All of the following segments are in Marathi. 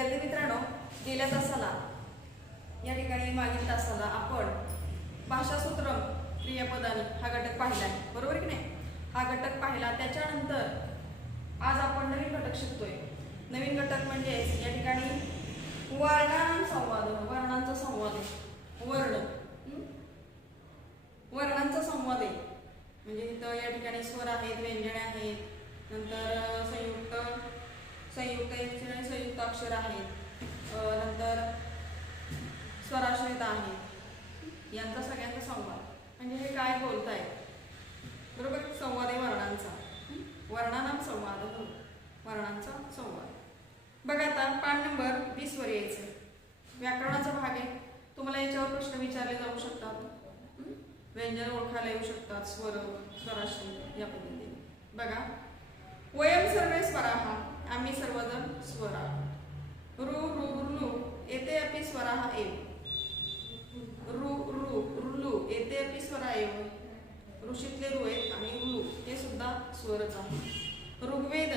विद्यार्थी मित्रांनो, गेल्या तासाला या ठिकाणी मागील तासाला आपण भाषासूत्रम क्रियापदानी हा घटक पाहिला आहे, बरोबर की नाही? हा घटक पाहिला, त्याच्यानंतर आज आपण नवीन घटक शिकतोय. नवीन घटक म्हणजे या ठिकाणी वर्णांचा संवाद, वर्णांचा संवाद आहे. वर्णांचा संवाद आहे. म्हणजे इथं या ठिकाणी स्वर आहेत, व्यंजने आहेत, नंतर संयुक्त आणि संयुक्त अक्षर आहेत, नंतर स्वराश्रित आहे. यांचा सगळ्यांचा संवाद म्हणजे हे काय बोलताय, बरोबर? संवाद आहे वर्णांचा. वर्णानाम संवाद, वर्णांचा संवाद. बघा आता पान नंबर 20 वर यायचं. व्याकरणाचा भाग आहे. तुम्हाला याच्यावर प्रश्न विचारले जाऊ शकतात. व्यंजन ओळखायला येऊ शकतात, स्वर, स्वराश्रित या पद्धतीने. बघा, वयम सर्वे स्वराः, आम्ही सर्वजण स्वर आहोत. रु रु ऋ येते अपि स्वराः एव. रु रु ऋ येते अपि स्वरा एव. ऋषीतले रु आहेत आणि ऋ हे सुद्धा स्वरच आहे. ऋग्वेद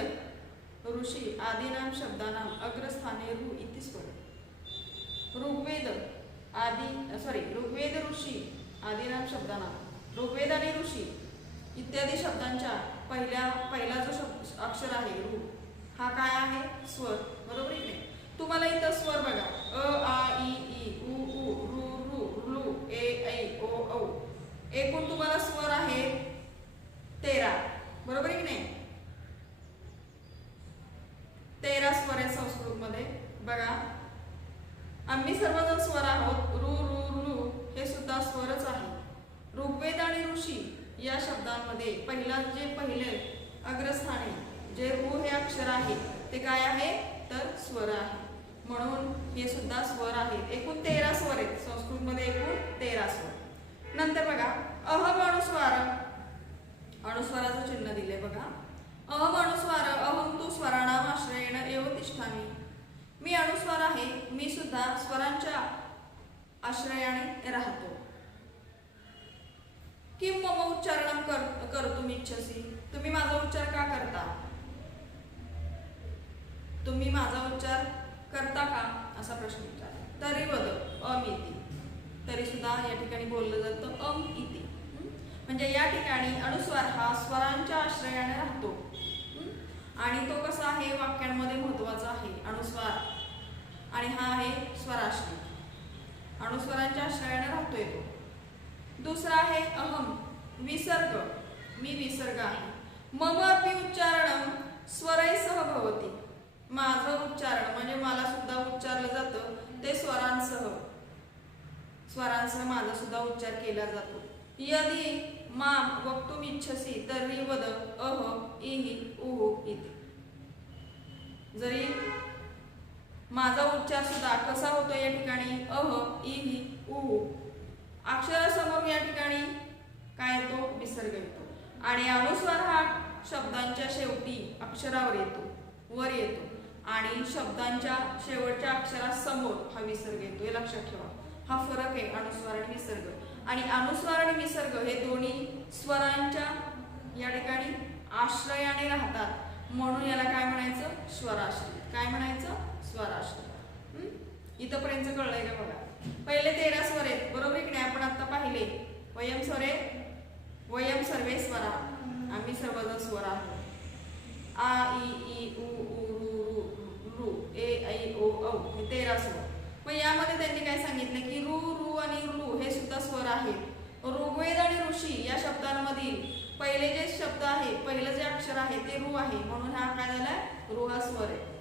ऋषी आदिनाम शब्दानाम अग्रस्थाने रु इति स्वर. ऋग्वेद ऋषी आदिनाम शब्दानाम, ऋग्वेद आणि ऋषी इत्यादी शब्दांच्या पहिला जो अक्षर आहे रु, हा काय आहे? स्वर, बरोबर की नाही? तुम्हाला इथं स्वर बघा, अ आ इ ई उ ऊ ऋ ऋ ऋ ए ऐ ओ औ. एकूण तुम्हाला स्वर आहे 13, बरोबर की नाही? 13 स्वर आहेत संस्कृत मध्ये. बघा, आम्ही सर्वजण स्वर आहोत. रु रु ऋ हे सुद्धा स्वरच आहे. ऋग्वेद आणि ऋषी या शब्दांमध्ये पहिले अग्रस्थानी जे रु हे अक्षर आहे ते काय आहे? तर स्वर आहे. म्हणून हे सुद्धा स्वर आहेत. एकूण 13 स्वर आहेत संस्कृत मध्ये, एकूण 13 स्वर. नंतर बघा, अहम अनुस्वार, अनुस्वाराचं चिन्ह दिले. बघा, अहम अनुस्वार अहम तु स्वराणाम आश्रयेण एव तिष्ठामि. मी अनुस्वार आहे, मी सुद्धा स्वरांच्या आश्रयाने राहतो. किम मम उच्चारणं कर्तुम इच्छसि, तुम्ही माझा उच्चार का करता? तुम्ही माझा उच्चार करता का, असा प्रश्न विचारला. तरी वद अम इति, तरी सुद्धा या ठिकाणी बोललं जातं अम इति. म्हणजे या ठिकाणी अनुस्वार हा स्वरांच्या आश्रयाने राहतो. आणि तो कसा आहे? वाक्यांमध्ये महत्वाचा आहे अनुस्वार. आणि हा आहे स्वराश्रित, अनुस्वारांच्या आश्रयाने राहतोय तो. दुसरा आहे अहम, विसर्ग, मी विसर्ग आहे. मम अपि उच्चारणं स्वरैसह भवति, माझं उच्चारण म्हणजे मला सुद्धा उच्चारलं जातं ते स्वरांसह. स्वरांसह माझा सुद्धा उच्चार केला जातो. यदि माम वक्तुम इच्छसि तर्हि वद अह इहि उह इति. जरी माझा उच्चार सुद्धा कसा होतो या ठिकाणी? अह इहि उह. अक्षरासमोर या ठिकाणी काय येतो? विसर्ग येतो. आणि अनुस्वार हा शब्दांच्या शेवटी अक्षरावर येतो, वर येतो. आणि शब्दांच्या शेवटच्या अक्षरासमोर हा विसर्ग येतो. हे लक्षात ठेवा. हा फरक आहे अनुस्वार आणि विसर्ग. आणि अनुस्वार आणि विसर्ग हे दोन्ही स्वरांच्या या ठिकाणी आश्रयाने राहतात. म्हणून याला काय म्हणायचं? स्वराश्रित. काय म्हणायचं? स्वराश्रित. इथंपर्यंत कळलंय का? बघा, पहिले 13 स्वर आहेत, बरोबर की नाही? आपण आता पाहिले वयम सर्वे स्वरा, आम्ही सर्वजण स्वर आहोत. आ इ ई उ ऊ ऋ ए ऐ ओ औ हे 13 स्वर. मग यामध्ये त्यांनी काय सांगितलं की रु ऋ आणि ऋ हे सुद्धा स्वर आहेत. ऋग्वेद आणि ऋषी या शब्दांमधील पहिले जे शब्द आहे, पहिलं जे अक्षर आहे ते ऋ आहे. म्हणून हा काय झाला? ऋ हा स्वर आहे.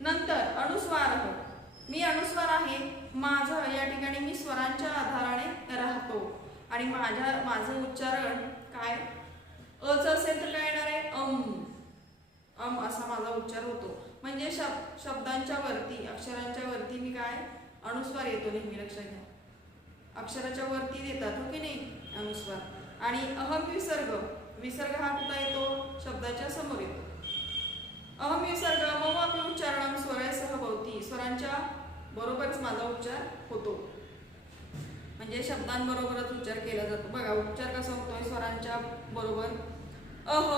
नंतर अनुस्वार, मी अनुस्वार आहे, माझं या ठिकाणी मी स्वरांच्या आधाराने राहतो. आणि माझं उच्चारण काय? अच असेल तर काय येणार आहे? अम. अम असा माझा उच्चार होतो. म्हणजे शब्दांच्या वरती, अक्षरांच्या वरती मी काय? अनुस्वार येतो नेहमी, लक्षात घ्या. अक्षराच्या वरती देतात, हो की नाही? अनुस्वार. आणि अहम विसर्ग, विसर्ग हा कुठे येतो? शब्दाच्या समोर येतो. अहम विसर्ग मम अपि उच्चारणं स्वरैसह भवति, स्वरांच्या बरोबरच माझा उच्चार होतो. म्हणजे शब्दांबरोबरच उच्चार केला जातो. बघा, उच्चार कसा होतोय? स्वरांच्या बरोबर. अह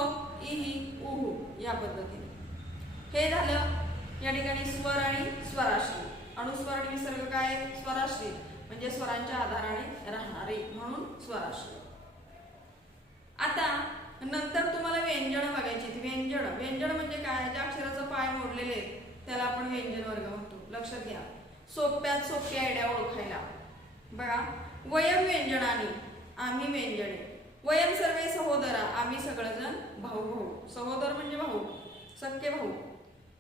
इहि उह या पद्धतीने. हे झालं या ठिकाणी स्वर आणि स्वराश्री. अनुस्वर आणि विसर्ग काय स्वराश्री म्हणजे स्वरांच्या आधाराने राहणारे म्हणून स्वराश्री. आता नंतर तुम्हाला व्यंजन बघायची. व्यंजन म्हणजे काय, ज्या अक्षराचा पाय मोडलेले त्याला आपण व्यंजन वर्ग म्हणतो. लक्षात घ्या, सोप्यात सोपी आयडिया ओळखायला. बघा, वयम व्यंजनाने आम्ही व्यंजने, वयम सर्वे सहोदरा आम्ही सगळेजण भाऊ भाऊ. सहोदर म्हणजे भाऊ, सख्खे भाऊ.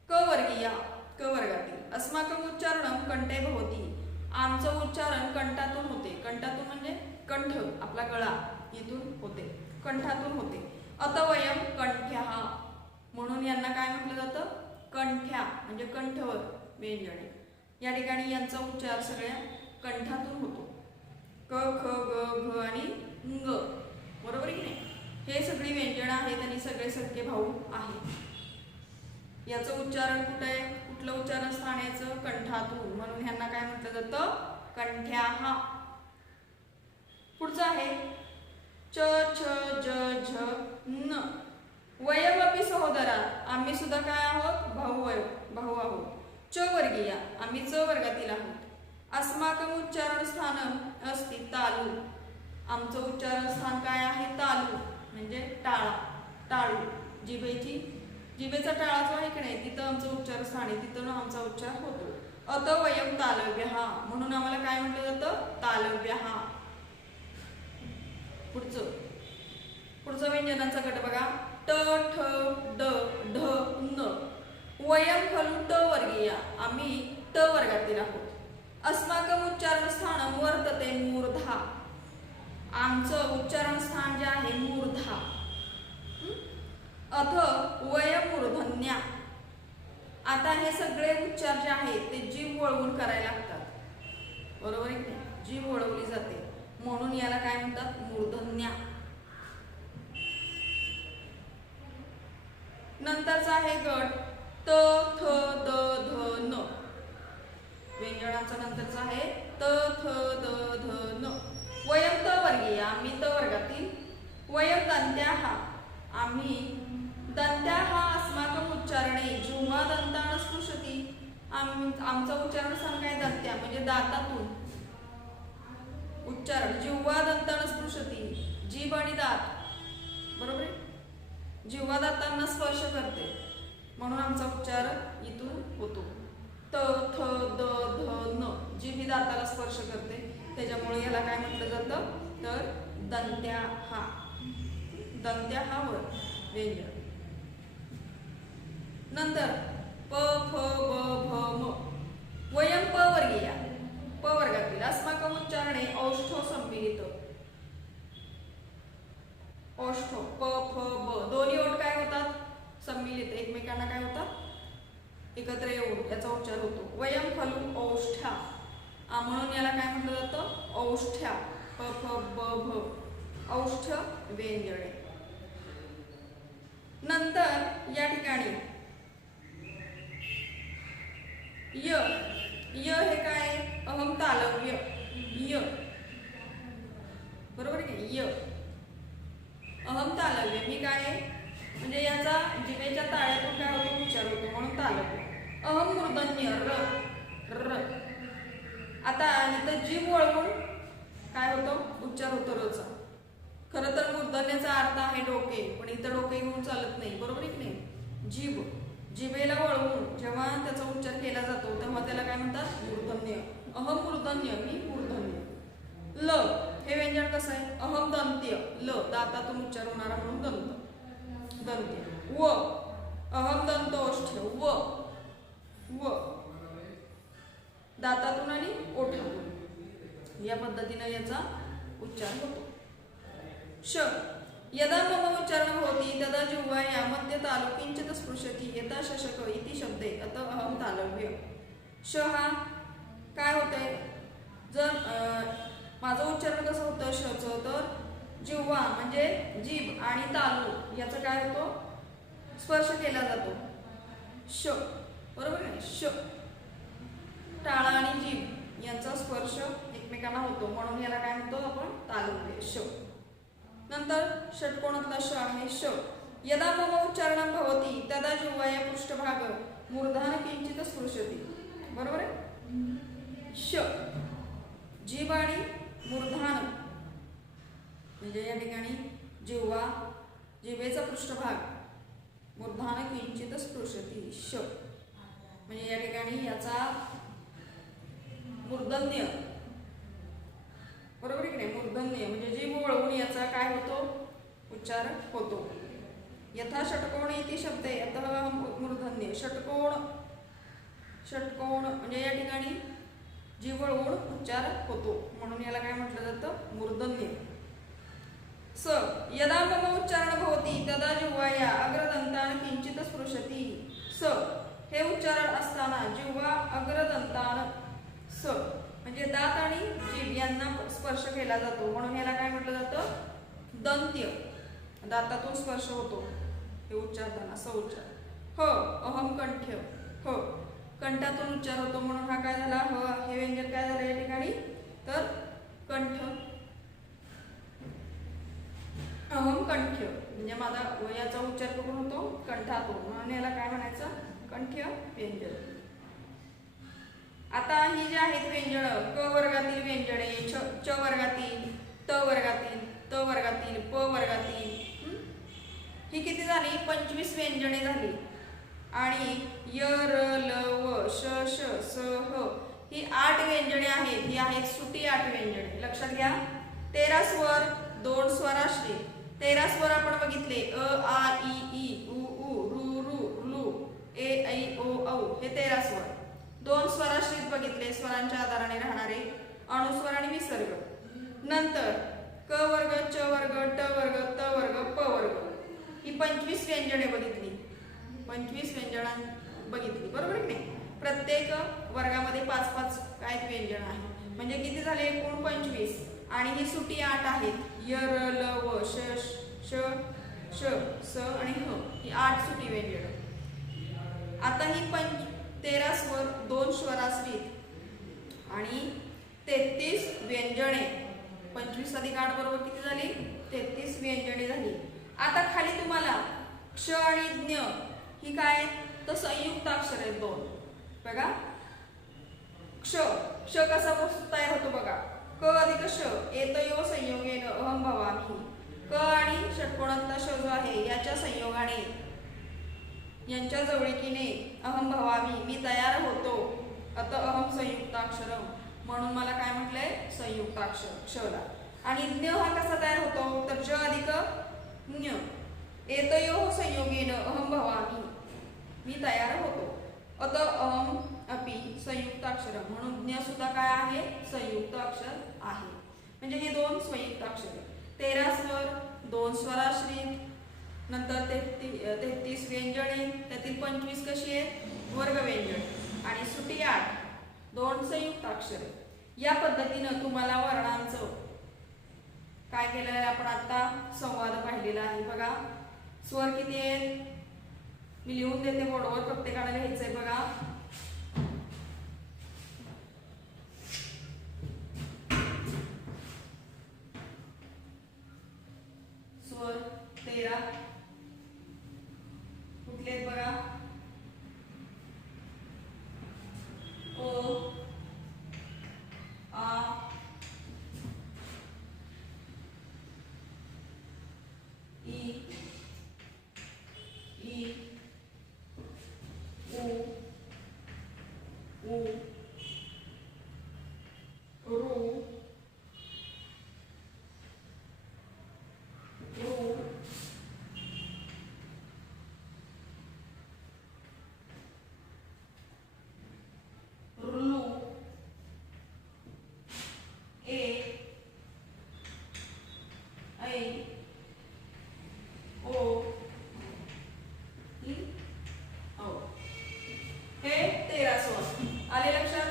क वर्गीया क वर्गातील. अस्माकम उच्चारणम कंठे भवती आमचं उच्चारण कंठातून होते. कंठातून म्हणजे कंठ आपला गळा इथून होते, कंठातून होते. अतवयम कंठ्या म्हणून यांना काय म्हटलं जातं, कंठ्या म्हणजे कंठवर व्यंजने. या ठिकाणी यांचा उच्चार सगळ्या कंठातून होतो. क ख ग घ आणि ङ. बरोबर की नाही, हे सगळी व्यंजन आहेत आणि सगळे सख्खे भाऊ आहेत. याचं उच्चारण कुठे आहे, कुठलं उच्चारण स्थान याचं कंठातून म्हणून ह्यांना काय म्हटलं जातं, कंठ्या. पुढचं आहे च छ ज झ न. वयमपि सहोदरा आम्ही सुद्धा काय आहोत, भाऊ आहोत. च वर्गीया आम्ही च वर्गातील आहोत. अस्माकम उच्चारण स्थान अस्ति तालु आमचं उच्चारण स्थान काय आहे, तालु म्हणजे टाळा, टाळू. जिभेचा टाळा जो आहे की नाही तिथं आमचं उच्चार स्थान आहे, तिथून आमचा उच्चार होतो. अतवयम तालव्य म्हणून आम्हाला काय म्हटलं जातं, तालव्य. पुढचं व्यंजनाचा गट बघा. ट ठ ड ढ न. वयम खलु ट वर्गीया आम्ही ट वर्गातील आहोत. अस्माकम उच्चारण स्थान वर्तते मूर्धा आमचं उच्चारण स्थान जे आहे मूर्धा. अथ वयम मूर्धन्या. आता हे सगळे उच्चार जे आहेत ते जीभ वळवून करायला लागतात. बरोबर आहे की नाही, जीभ वळवली जाते म्हणून याला काय म्हणतात, मूर्धन्या. नंतरचा आहे गट त थ द ध न. व्यंजनाचा नंतरचा आहे त थ द ध न. वयम त वर्गीय आम्ही त वर्गातील. वयम दंत्या आम्ही दंत्या अस्माकम उच्चारणे जिव्हा दंतान स्पृशती आमचं उच्चारण स्थान काय, दंत्या म्हणजे दातातून उच्चारण. जिव्हा दंतान स्पृशती जीभ आणि दात. बरोबर आहे, जिव्हा दातांना स्पर्श करते म्हणून आमचा उच्चार इथून होतो. त थ द ध न. जीभ ही दाताला स्पर्श करते त्याच्यामुळे याला काय म्हटलं जातं, तर दंत्या वर व्यंजन. नंतर प फ ब भ म. वयम प वर्गीया प वर्गातील. अस्माकम उच्चारणे औष्ठो सम्मिलित. औष्ठो प फ ब दोन्ही ओठ काय होतात, सम्मिलित एकमेकांना काय होतात, एकत्र येऊन याचा उच्चार होतो. वयम खलु औष्ठ्या म्हणून याला काय म्हटलं जातं, औष्ठ्या. प फ ब भ औष्ठ व्यंजने. नंतर या ठिकाणी य हे काय, अहम तालव्य य. बरोबर की य अहम तालव्य. मी काय म्हणजे याचा जिभेच्या ताळ्यातून काय होतो, उच्चार होतो म्हणून तालव्य. अहम मूर्धन्य र. आता इथं जीभ वळवून काय होतो, उच्चार होतो रचा. खरं तर मूर्धन्याचा अर्थ आहे डोके, पण इथं डोके घेऊन चालत नाही. बरोबर आहे की नाही, जिभेला वळवून जेव्हा त्याचा उच्चार केला जातो तेव्हा त्याला काय म्हणतात, मूर्धन्य. अहम मूर्धन्य मी मूर्धन्य. ल हे व्यंजन कसं आहे, अहम दंत्य ल दातातून उच्चार होणारा म्हणून दंत्य. व अहम दंतोष्ठ व दातातून आणि ओठातून या पद्धतीने याचा उच्चार होतो. श यदा मम उच्चारण होती तदा जिह्वाया मध्य तालु किंचित स्पृशती यथा शशक इति शब्दे अतः अहम तालव्य. श हा काय होतंय, जर माझं उच्चारण कसं होतं शचं, तर जिव्हा म्हणजे जीभ आणि तालू याचा काय होतो, स्पर्श केला जातो. श बरोबर आहे, श टाळा आणि जीभ यांचा स्पर्श एकमेकांना होतो म्हणून याला काय म्हणतो आपण, तालव्य. श. नंतर षटकोणातला श आहे श. यदा मम उच्चारणं भवति तदा जिह्वाया पृष्ठभाग मूर्धान किंचित स्पृशती. बरोबर आहे. श जीभ आणि मूर्धान म्हणजे या ठिकाणी जिव्हा जिभेचा पृष्ठभाग मूर्धान किंचित स्पृशती. श म्हणजे या ठिकाणी याचा मूर्धन्य. बरोबर की नाही. मूर्धन्य म्हणजे जीभ वळवून याचा काय होतो उच्चार होतो. यथा षटकोण इति शब्दे अतः मूर्धन्य. षटकोण षटकोण म्हणजे या ठिकाणी जीभ वळवून उच्चार होतो म्हणून याला काय म्हटलं जातं मूर्धन्य. स यदा मम उच्चारण भवति तदा जिह्वाया अग्रदंतान किंचित स्पृशती. स हे उच्चारण असताना जिव्हा अग्रदंतान स म्हणजे दात आणि जीभ यांना स्पर्श केला जातो म्हणून याला काय म्हटलं जातं दंत्य. दातातून स्पर्श होतो हे उच्चारताना स उच्चार. ह अहम कंठ्य. ह कंठातून उच्चार होतो म्हणून हा काय झाला ह हे व्यंजन काय झालं या ठिकाणी तर कंठ. अहम कंठ्य म्हणजे माझा याचा उच्चार करून होतो कंठातून म्हणून याला काय म्हणायचं कंठ्य व्यंजन. आता ही जी आहेत व्यंजन क वर्गातील व्यंजने च वर्गातील त वर्गातील त वर्गातील प वर्गातील ही किती झाली 25 व्यंजने झाली. आणि य र ल व श श स ह ही 8 व्यंजने आहेत. ही आहेत सुटी 8 व्यंजने. लक्षात घ्या. 13 स्वर 2 स्वराश्री. 13 स्वर आपण बघितले अ आ इ ई उ ऊ रू रू लू ए ऐ ओ औ हे 13 स्वर. 2 स्वराश्रित बघितले स्वरांच्या आधाराने राहणारे अनुस्वर आणि विसर्ग. नंतर क वर्ग च वर्ग ट वर्ग त वर्ग प वर्ग ही 25 व्यंजने बघितली. 25 व्यंजना बघितली. बरोबर की नाही. प्रत्येक वर्गामध्ये 5-5 काय व्यंजन आहे म्हणजे किती झाले एकूण 25. आणि ही सुटी 8 आहेत. य र ल व श श श स आणि ह ही 8 सुटी व्यंजन. आता ही 13 स्वर 2 स्वराश्रित आणि 33 व्यंजने. 25 अधिक 8 बरोबर किती झाली 33 व्यंजने झाली. आता खाली तुम्हाला क्ष आणि ज्ञ ही काय तर संयुक्त अक्षर आहेत 2. बघा क्ष क्ष कसा तयार होतो बघा. क अधिक श एतयो संयोगेन अहम भवामी. क आणि षटकोणातला श जो आहे याच्या संयोगाने यांच्या जवळीकीने अहम भवामी मी तयार होतो. अत अहम संयुक्ताक्षरम म्हणून मला काय म्हटलंय संयुक्ताक्षर क्षला. आणि ज्ञ हा कसा तयार होतो तर ज अधिक ज्ञ एतयो संयोगेन अहम भवामी मी तयार होतो. अत अहम अपि संयुक्ताक्षरम म्हणून ज्ञ सुद्धा काय आहे संयुक्त अक्षर आहे. म्हणजे हे 2 संयुक्त अक्षर. 13 स्वर 2 स्वराश्रित नंतर 33 व्यंजने त्यातील 25 कशी आहेत वर्ग व्यंजन आणि सुटी 8 2 संयुक्त अक्षर. या पद्धतीनं तुम्हाला वर्णांचं काय केलेलं आहे आपण आता संवाद पाहिलेला आहे. बघा स्वर किती आहेत मी लिहून देते बोर्डवर प्रत्येकाला लिहायचंय. बघा स्वर 13 कुठले आहेत बघा ओ आ ई ई उ ऊ रू रू रुलू ए ऐ ओ ई औ हे 13 स्वर आले लक्षात.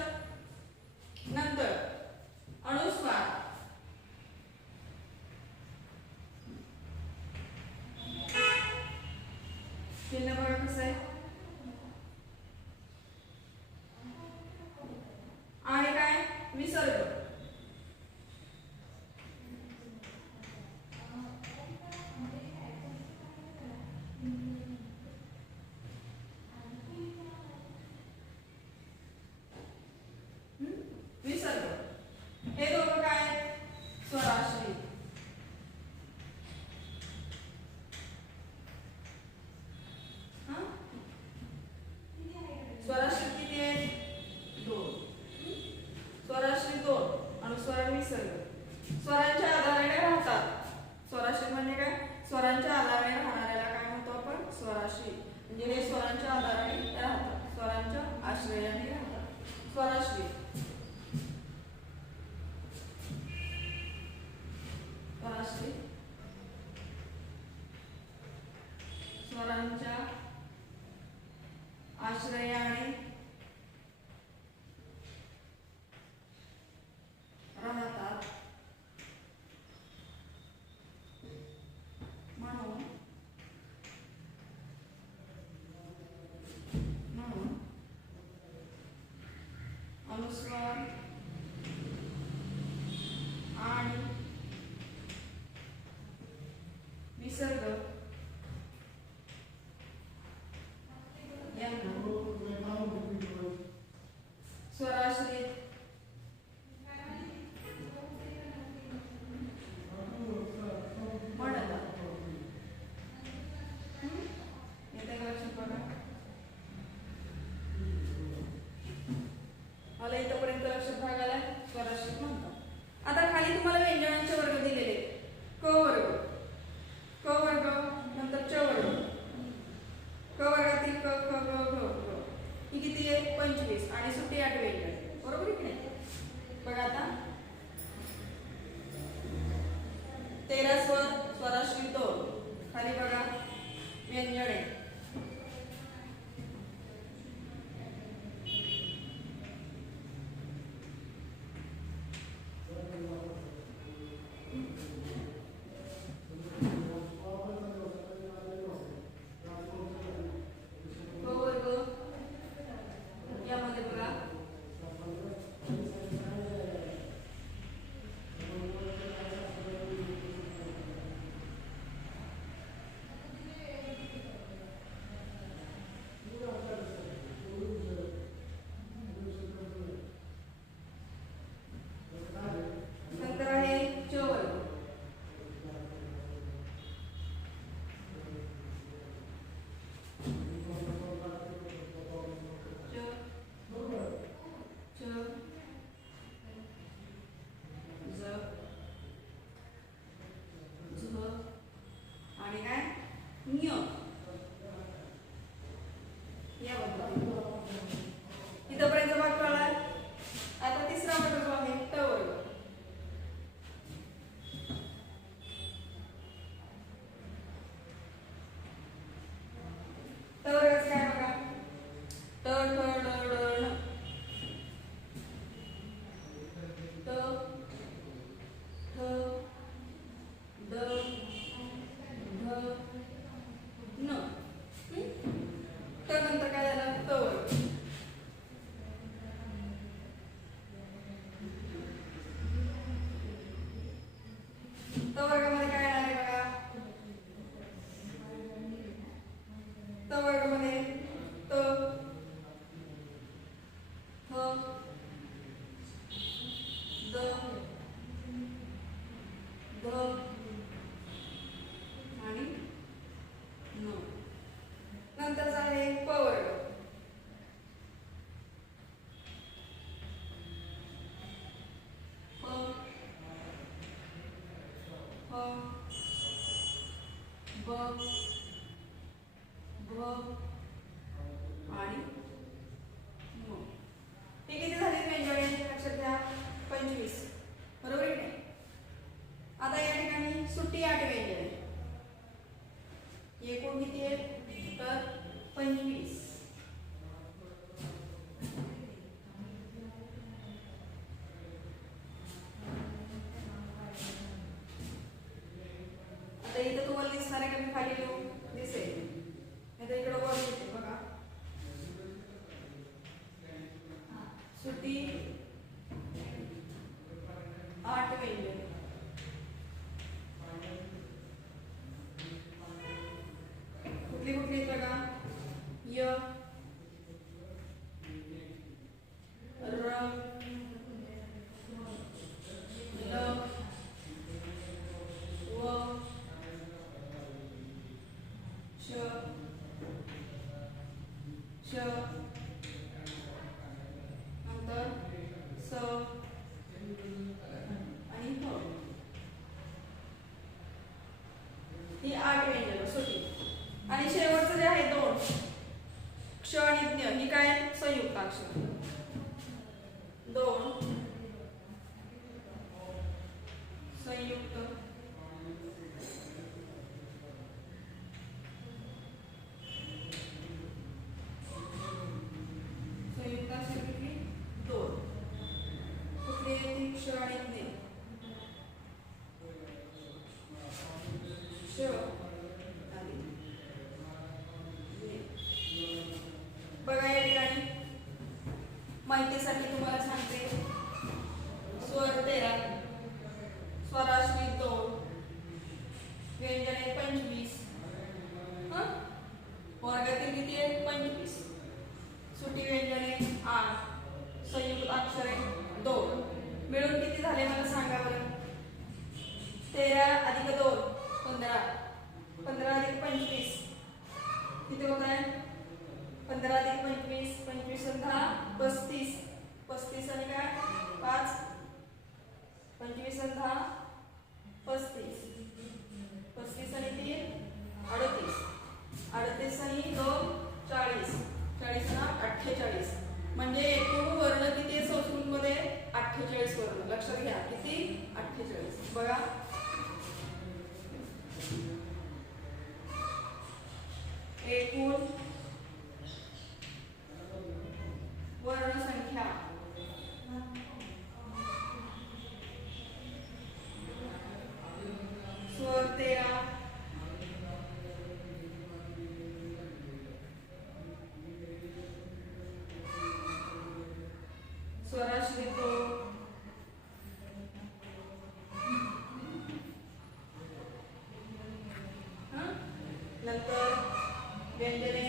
नंतर अनुस्वार चिन्ह बघा कसं आहे. आणि काय विसर्ग स्वरांच्या आश्रयाने राहतात म्हणून अनुस्वार आणि विसर्ग यांना स्वराश्रित म्हणतात. येते का लक्षात बघा? मला इथपर्यंत लक्षात भाग आलाय. स्वराश्रित म्हणतात. आता खाली तुम्हाला व्यंजनांचे वर्ग दिलेले क वर्ग, क वर्ग नंतर च वर्ग. क वर्गातील क ख ग घ घ ही किती आहे? 25 आणि सुट्टी 8 व्यंजन. बरोबर आहे की नाही? बघा आता 13 स्वर स्वराश्रित 2. खाली बघा व्यंजने इथपर्यंत भाग कळला. आता तिसरा वर्ग जो आहे ट वर्ग. ट वर्गाचं काय बघा? ट ठ ड ढ ण. ट ठ ड ढ न. ट नंतर काय झालं? त वर्ग. त वर्गामध्ये काय आहे बघा? त वर्गामध्ये त थ द ध आणि न. नंतरचा आहे प वर्ग. प फ ब भ आणि म. हे किती झाले व्यंजने? लक्षात घ्या 25. बरोबर आहे की नाही? आता या ठिकाणी सुट्टी 8 व्यंजने. एकूण किती आहे? तर 25. आता इथं तुम्हाला दिसणार आहे का? मी खाली लिहू दिसेल. आता इकडे वर दिसेल बघा. सुट्टी 8 व्यंजने. कुठली कुठली बघा? य र ल व श श नंतर स आणि ह. ही 8 व्यंजन सुट्टी. आणि शेवटचं जे आहे 2 क्ष आणि ज्ञ ही काय? संयुक्ताक्षर. 2 संयुक्त माहितीसाठी तुम्हाला सांगते. स्वर 13, स्वराश्री 2, व्यंजने 25, वर्गातील किती आहेत 25, सुटी व्यंजने 8, संयुक्त अक्षरे 2, मिळून किती झाले मला सांगा बरं. 13 अधिक 2 15, 15 अधिक 25 किती होत आहे 15 अधिक 25, 25 आणि 10 35, 35 आणि काय 5, 25 आणि 10 35, 35 आणि 3 38, 38 आणि 2 40, 40 आणि 48. म्हणजे एकूण वर्ण किती आहे संस्कृतमध्ये 48 वर्ण. लक्षात घ्या किती 48. बघा एकूण वर्ण संख्या स्वर 13, स्वराश्री 2, नंतर व्यंजने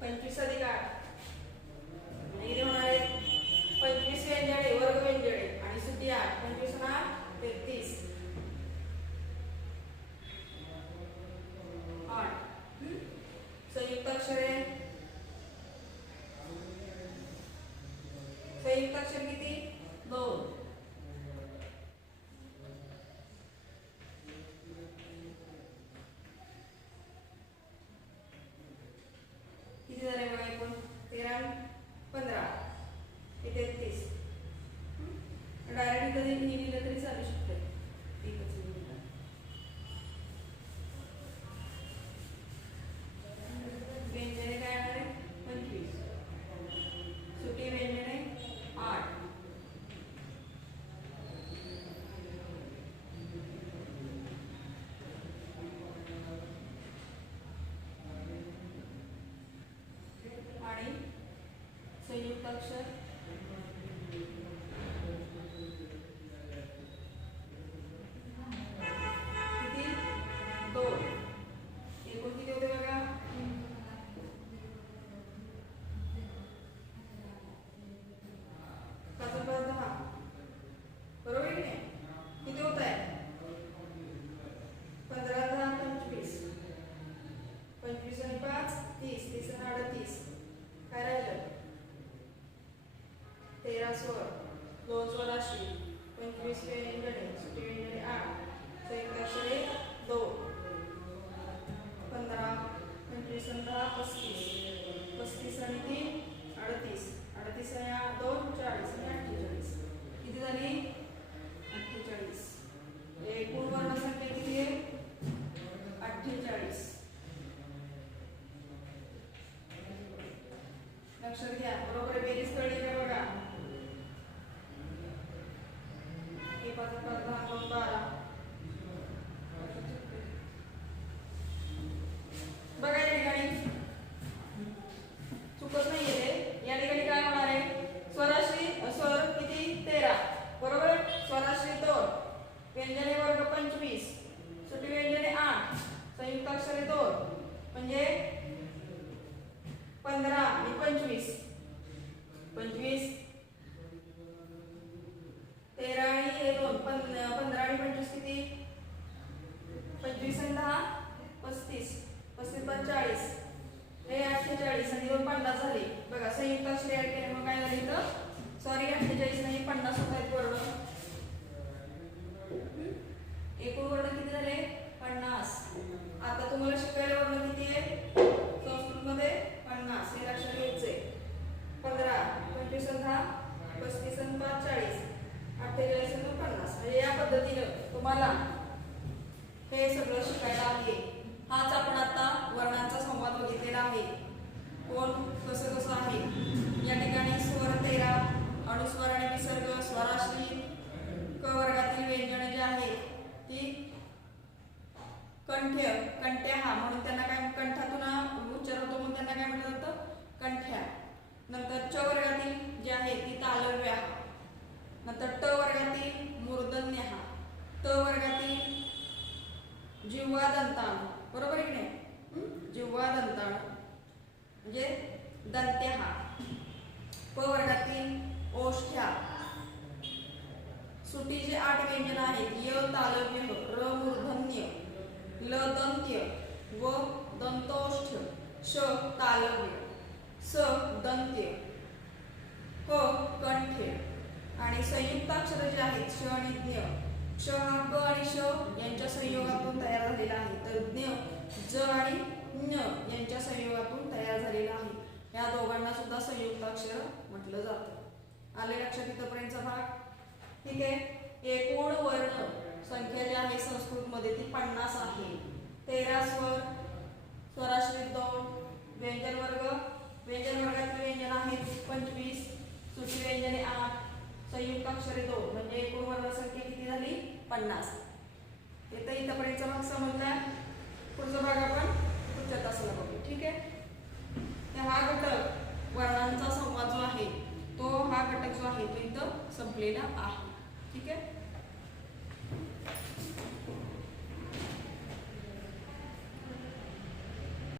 25 अधिक 8 किती होणार आहे 25 व्यंजने वर्ग व्यंजने आणि सुटी 8, 25 आणि 8 33, 8. संयुक्त अक्षरे संयुक्त अक्षर किती 2, किती झाले बघा एकूण 13 15 33. डायरेक्ट कधी लिहिलं तरी चालू शकते. एकच मिनिट. व्यंजने काय येणार आहे 25, सुटी व्यंजने 8, आणि संयुक्त अक्षर किती 2. एकूण किती होते बघा 5 10, बरोबर आहे की नाही. किती होत आहे 15 10 25, 25 आणि 5 30, 30 आणि 38 काय राहिलं 13 स्वर, 2 स्वराश्री, 25 व्यंजने, सुटी व्यंजने 8, संयुक्त अक्षरे 2, 15, 25 आणि 10 35, 35 आणि 3 38, 38 आणि 2 40 आणि 48. किती झाली 48. एकूण वर्ण संख्या किती आहे 48. लक्षात घ्या बरोबर बेरीज कळली का बघा. 1 5 5 10 2 12. बघा या ठिकाणी चुकत नाहीये रे. या ठिकाणी काय होणार आहे स्वराश्री स्वर किती 13 बरोबर. स्वराश्री 2, व्यंजने वर्ग 25, सुटी व्यंजने 8, संयुक्त अक्षरे 2 म्हणजे 15 आणि 25, 25 13 आणि 2 15 आणि 25 किती 25 आणि 10 35, 35 पण 40 हे 48 आणि 2 50 झाले. बघा संयुक्त अक्षरे ऍड केले मग काय झाले इथं सॉरी 48 नाही 50 होत आहेत वर्ण. एकूण वर्ण किती झाले 50. आता तुम्हाला शिकायला वर्ण किती आहे संस्कृतमध्ये 50. हे लक्षात घ्यायचंय. 15 25 आणि 10 35 आणि 5 40 48 आणि 50. म्हणजे या पद्धतीनं तुम्हाला हे सगळं शिकायला आहे. हाच आपण आता वर्णांचा संवाद बघितलेला आहे. कोण कसं कसं आहे. या ठिकाणी स्वर 13, अनुस्वार आणि विसर्ग, स्वराश्री, क वर्गातील व्यंजने जी आहेत ती कंठ्य मूर्धन्य कंठ्या हा म्हणून त्यांना काय कंठातून उच्चार होतो म्हणून त्यांना काय म्हटलं जातं कंठ्या. नंतर च वर्गातील जे आहे ती तालव्य हा. नंतर ट वर्गातील मूर्धन्य हा. त वर्गातील जिव्हा दंताणू बरोबर आहे की नाही जिव्हा दंताणू म्हणजे दंत्या हा. प वर्गातील ओष्ठ्या. सुटीचे 8 व्यंजन आहेत य तालव्य र मूर्धन्य ल दंत्य व दंतोष्ठ श तालव्य स दंत्य क कंठ्य. आणि संयुक्ताक्षर जे आहेत श आणि ज्ञ. क्ष हा क आणि श यांच्या संयोगातून तयार झालेला आहे तर ज्ञ ज आणि ज्ञ यांच्या संयोगातून तयार झालेला आहे. या दोघांना सुद्धा संयुक्ताक्षर म्हटलं जातं. आले लक्षात इथपर्यंतचा भाग. ठीक आहे. एकूण वर्ण संख्या जी आहे संस्कृत मध्ये ती 50 आहे. 13 स्वर स्वराश्रित 2 व्यंजन वर्ग व्यंजन वर्गातील व्यंजन आहेत 25 सुटी व्यंजने 8 संयुक्त अक्षरे 2 म्हणजे एकूण वर्ण संख्या किती झाली 50. इथपर्यंतचा भाग समजला. पुढचा भाग आपण पुढच्या तासाला बघू. ठीक आहे. हा घटक वर्णांचा संवाद जो आहे तो हा घटक जो आहे तो इथं संपलेला आहे. ठीक आहे.